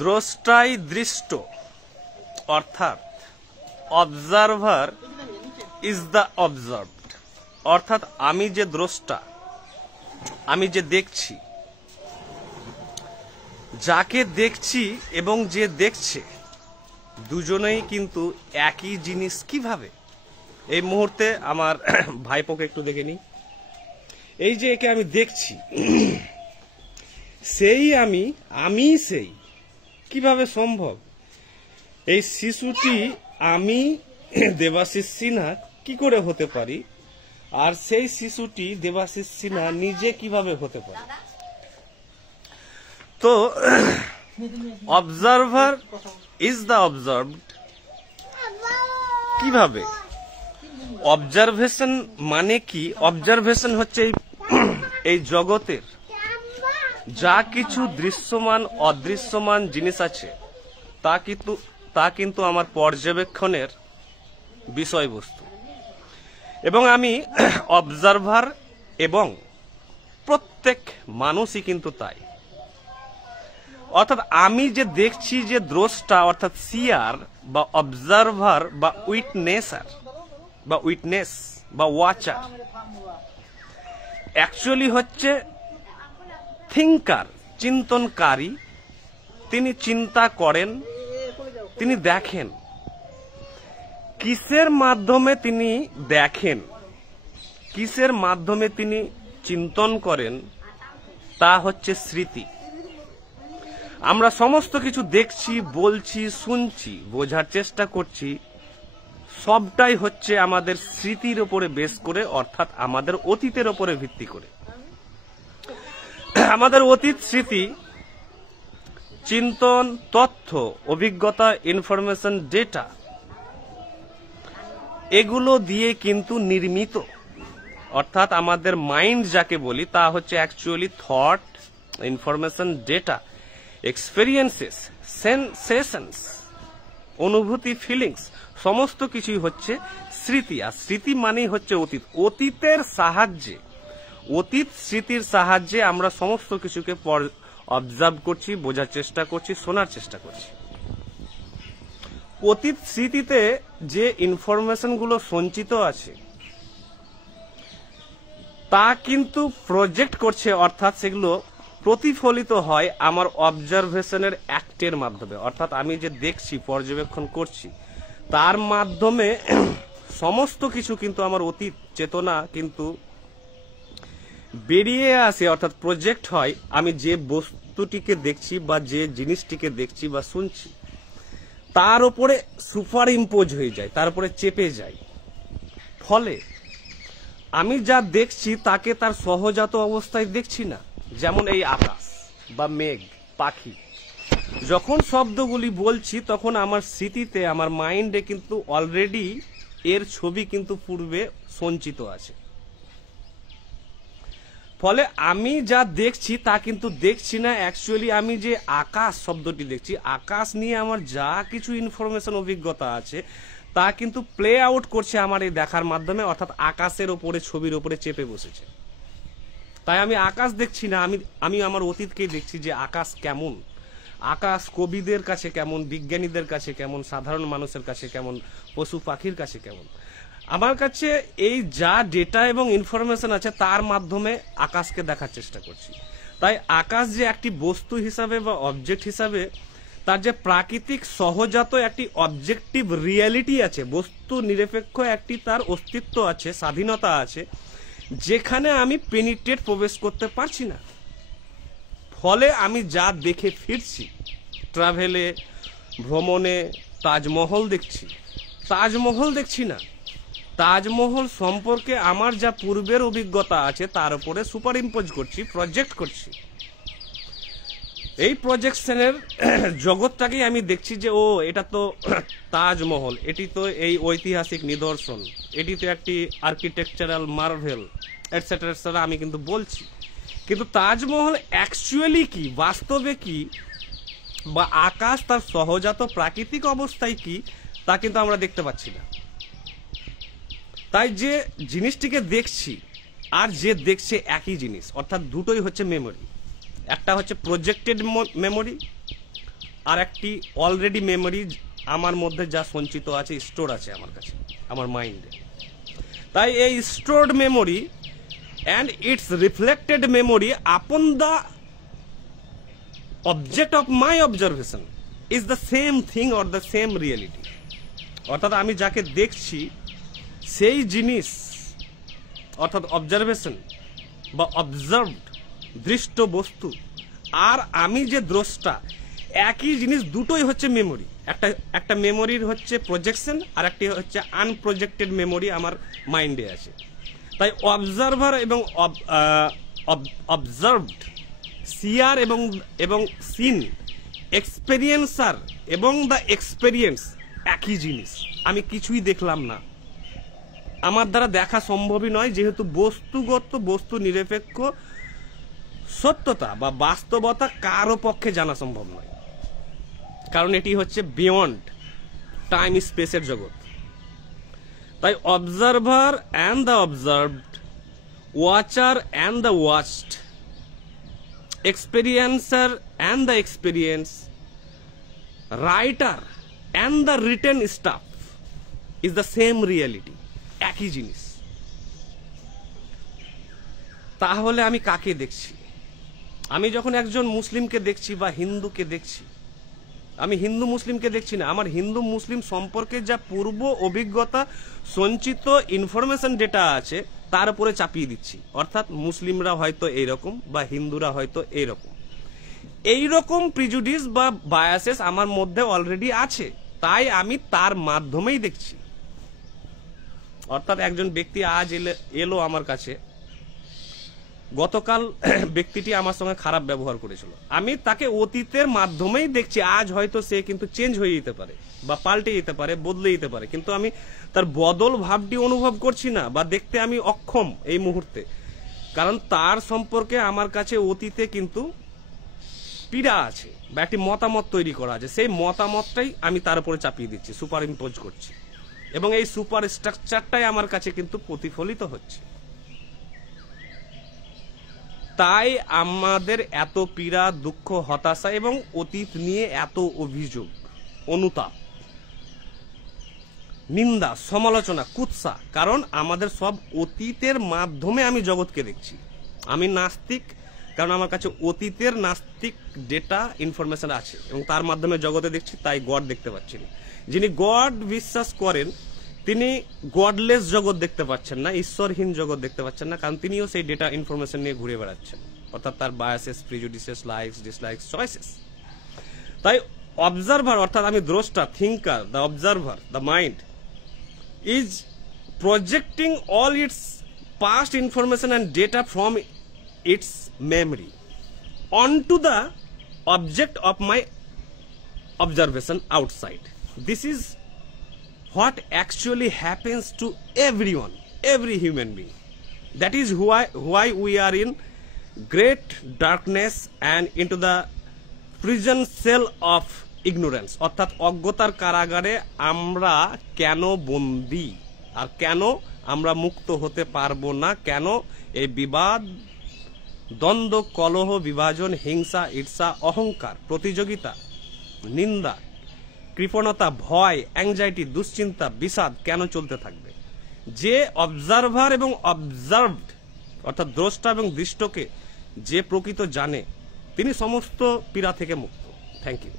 দ্রষ্টাই দৃষ্ট অর্থাৎ observer is the observed, অর্থাৎ আমি যে দ্রষ্টা, আমি যে দেখছি, যাকে দেখছি এবং যে দেখছে দুজনেই কিন্তু একই জিনিস। কিভাবে? এই মুহূর্তে আমার ভাইপোকে একটু দেখে নি, এই যে একে আমি দেখছি, সেই আমি সেই, কিভাবে সম্ভব? এই শিশুটি আমি দেবাশিস সিনহা কি করে হতে পারি, আর সেই শিশুটি দেবাশিস সিনহা নিজে কিভাবে হতে পারে? তো অবজারভার ইজ দ্য অবজার্ভড কিভাবে? অবজারভেশন মানে কি? অবজারভেশন হচ্ছে এই জগতের যা কিছু দৃশ্যমান অদৃশ্যমান জিনিস আছে তা কিন্তু আমার পর্যবেক্ষণের বিষয়বস্তু, এবং আমি অবজারভার, এবং প্রত্যেক মানুষই কিন্তু তাই। অর্থাৎ আমি যে দেখছি, যে দ্রষ্টা অর্থাৎ সিয়ার বা অবজারভার বা উইটনেসার বা উইটনেস বা ওয়াচার, অ্যাকচুয়ালি হচ্ছে থিঙ্কার, চিন্তনকারী। তিনি চিন্তা করেন, তিনি দেখেন। কিসের মাধ্যমে তিনি দেখেন, কিসের মাধ্যমে তিনি চিন্তন করেন? তা হচ্ছে স্মৃতি। আমরা সমস্ত কিছু দেখছি, বলছি, শুনছি, বোঝার চেষ্টা করছি, সবটাই হচ্ছে আমাদের স্মৃতির উপরে বেস করে, অর্থাৎ আমাদের অতীতের উপরে ভিত্তি করে। আমাদের অতীত স্মৃতি, চিন্তন, তথ্য, অভিজ্ঞতা, ইনফরমেশন, ডেটা, এগুলো দিয়ে কিন্তু নির্মিত। অর্থাৎ আমাদের মাইন্ড যাকে বলি তা হচ্ছে actually thought, information, data, experiences, সেন্সেশনস, অনুভূতি, ফিলিংস, সমস্ত কিছুই হচ্ছে স্মৃতি। আর স্মৃতি মানেই হচ্ছে অতীত। অতীতের সাহায্যে, অতীত স্মৃতির সাহায্যে আমরা সমস্ত কিছুকে অবজার্ভ করছি, বোঝার চেষ্টা করছি, শোনার চেষ্টা করছি। অতীত স্মৃতিতে যে ইনফরমেশন গুলো সঞ্চিত আছে তা কিন্তু প্রজেক্ট করছে, অর্থাৎ সেগুলো প্রতিফলিত হয় আমার অবজারভেশনের অ্যাক্টের মাধ্যমে। অর্থাৎ আমি যে দেখছি, পর্যবেক্ষণ করছি, তার মাধ্যমে সমস্ত কিছু কিন্তু আমার অতীত চেতনা কিন্তু বেরিয়ে আসে, অর্থাৎ প্রজেক্ট হয়। আমি যে বস্তুটিকে দেখছি বা যে জিনিসটিকে দেখছি বা শুনছি, তার উপরে সুপার ইম্পোজ হয়ে যায়, তার উপরে চেপে যায়। ফলে আমি যা দেখছি তাকে তার সহজাত অবস্থায় দেখছি না। যেমন এই আকাশ বা মেঘ, পাখি, যখন শব্দগুলি বলছি তখন আমার স্মৃতিতে, আমার মাইন্ডে কিন্তু অলরেডি এর ছবি কিন্তু পূর্বে সঞ্চিত আছে। ফলে আমি যা দেখছি তা কিন্তু দেখছি না, অ্যাকচুয়ালি আমি যে আকাশ শব্দটি দেখছি, আকাশ নিয়ে আমার যা কিছু ইনফরমেশন, অভিজ্ঞতা আছে তা কিন্তু প্লে আউট করছে আমার এই দেখার মাধ্যমে, অর্থাৎ আকাশের ওপরে, ছবির ওপরে চেপে বসেছে। তাই আমি আকাশ দেখছি না, আমি আমার অতীতকেই দেখছি যে আকাশ কেমন, আকাশ কবিদের কাছে কেমন, বিজ্ঞানীদের কাছে কেমন, সাধারণ মানুষের কাছে কেমন, পশু পাখির কাছে কেমন। আমার কাছে এই যা ডেটা এবং ইনফরমেশন আছে তার মাধ্যমে আকাশকে দেখার চেষ্টা করছি। তাই আকাশ যে একটি বস্তু হিসাবে বা অবজেক্ট হিসাবে, তার যে প্রাকৃতিক সহজাত একটি অবজেক্টিভ রিয়ালিটি আছে, বস্তু নিরপেক্ষ একটি তার অস্তিত্ব আছে, স্বাধীনতা আছে, যেখানে আমি পেনিট্রেট প্রবেশ করতে পারছি না। ফলে আমি যা দেখে ফিরছি, ট্রাভেলে, ভ্রমণে, তাজমহল দেখছি, তাজমহল দেখছি না, তাজমহল সম্পর্কে আমার যা পূর্বের অভিজ্ঞতা আছে তার উপরে সুপার ইম্পোজ করছি, প্রজেক্ট করছি। এই প্রজেকশনের জগৎটাকেই আমি দেখছি যে ও এটা তো তাজমহল, এটি তো এই ঐতিহাসিক নিদর্শন, এটি তো একটি আর্কিটেকচারাল মার্ভেল, এটসেট্রা এটসেট্রা আমি কিন্তু বলছি। কিন্তু তাজমহল অ্যাকচুয়ালি কি, বাস্তবে কি, বা আকাশ তার সহজাত প্রাকৃতিক অবস্থায় কি, তা কিন্তু আমরা দেখতে পাচ্ছি না। তাই যে জিনিসটিকে দেখছি আর যে দেখছে একই জিনিস, অর্থাৎ দুটোই হচ্ছে মেমোরি। একটা হচ্ছে প্রজেক্টেড মেমোরি, আর একটি অলরেডি মেমোরি আমার মধ্যে যা সঞ্চিত আছে, স্টোর আছে আমার কাছে, আমার মাইন্ডে। তাই এই stored memory and its reflected memory upon the object of my observation is the same thing or the same reality. অর্থাৎ আমি যাকে দেখছি সেই জিনিস, অর্থাৎ অবজারভেশন বা অবজার্ভড, দৃষ্ট বস্তু, আর আমি যে দ্রষ্টা, একই জিনিস, দুটোই হচ্ছে মেমোরি। একটা মেমোরির হচ্ছে প্রজেকশন, আর একটি হচ্ছে আনপ্রজেক্টেড মেমোরি আমার মাইন্ডে আছে। তাই অবজারভার এবং অবজার্ভড, সিয়ার এবং সিন, এক্সপেরিয়েন্সার এবং দ্য এক্সপেরিয়েন্স একই জিনিস। আমি কিছুই দেখলাম না, আমার দ্বারা দেখা সম্ভবই নয়, যেহেতু বস্তুগত, বস্তু নিরপেক্ষ সত্যতা বা বাস্তবতা কারো পক্ষে জানা সম্ভব নয়, কারণ এটি হচ্ছে বিয়ন্ড টাইম স্পেসের জগৎ। তাই observer and the observed, watcher and the watched, experiencer and the experience, writer and the written stuff is the same reality, একই জিনিস। তাহলে আমি কাকে দেখছি? আমি যখন একজন মুসলিমকে দেখছি বা হিন্দুকে দেখছি, আমি হিন্দু মুসলিমকে দেখছি না, আমার হিন্দু মুসলিম সম্পর্কে যা পূর্ব অভিজ্ঞতা, সঞ্চিত ইনফরমেশন ডেটা আছে তার উপরে চাপিয়ে দিচ্ছি। অর্থাৎ মুসলিমরা হয়তো এইরকম বা হিন্দুরা হয়তো এইরকম, এইরকম প্রিজুডিস বা বায়াসেস আমার মধ্যে অলরেডি আছে, তাই আমি তার মাধ্যমেই দেখছি। অর্থাৎ একজন ব্যক্তি আজ এলো আমার কাছে, গতকাল ব্যক্তিটি আমার সঙ্গে খারাপ ব্যবহার করেছিল, আমি তাকে অতীতের মাধ্যমেই দেখছি। আজ হয়তো সে কিন্তু চেঞ্জ হয়ে যেতে পারে বা পাল্টে যেতে পারে, বদলে যেতে পারে, কিন্তু আমি তার বদল ভাবটি অনুভব করছি না বা দেখতে আমি অক্ষম এই মুহূর্তে, কারণ তার সম্পর্কে আমার কাছে অতীতে কিন্তু পীড়া আছে বা একটি মতামত তৈরি করা আছে। সেই মতামতটাই আমি তার উপরে চাপিয়ে দিচ্ছি, সুপার ইম্পোজ করছি, এবং এই সুপার স্ট্রাকচারটাই আমার কাছে কিন্তু প্রতিফলিত হচ্ছে। তাই আমাদের এত পীড়া, দুঃখ, হতাশা এবং অতীত নিয়ে এত অভিযোগ, অনুতাপ, নিন্দা, সমালোচনা, কুৎসা, কারণ আমাদের সব অতীতের মাধ্যমে আমি জগৎকে দেখছি। আমি নাস্তিক, কারণ আমার কাছে অতীতের নাস্তিক ডেটা ইনফরমেশন আছে এবং তার মাধ্যমে জগতে দেখছি, তাই গড দেখতে পাচ্ছি না। যিনি গড বিশ্বাস করেন তিনি গডলেস জগৎ দেখতে পাচ্ছেন না, ঈশ্বরহীন জগৎ দেখতে পাচ্ছেন না, কারণ তিনিও সেই ডেটা ইনফরমেশন নিয়ে ঘুরে বেড়াচ্ছেন, অর্থাৎ তার biases, prejudices, likes, dislikes, choices. তাই অবজারভার, অর্থাৎ আমি দ্রষ্টা, thinker, the observer, the mind is projecting all its past information and data from its memory onto the object of my observation outside. This is what actually happens to everyone, every human being. That is why we are in great darkness and into the prison cell of ignorance. অর্থাৎ অজ্ঞতার কারাগারে আমরা কেন বন্দী, আর কেন আমরা মুক্ত হতে পারবো না, কেন এই বিবাদ, দ্বন্দ্ব, কলহ, বিভাজন, হিংসা, ঈর্ষা, অহংকার, প্রতিযোগিতা, নিন্দা, কৃপণতা, ভয়, অ্যাংজাইটি, দুশ্চিন্তা, বিষাদ কেন চলতে থাকবে? যে অবজারভার এবং অবজার্ভড, অর্থাৎ দ্রষ্টা এবং দৃষ্টকে যে প্রকৃত জানে, তিনি সমস্ত পীড়া থেকে মুক্ত। Thank you.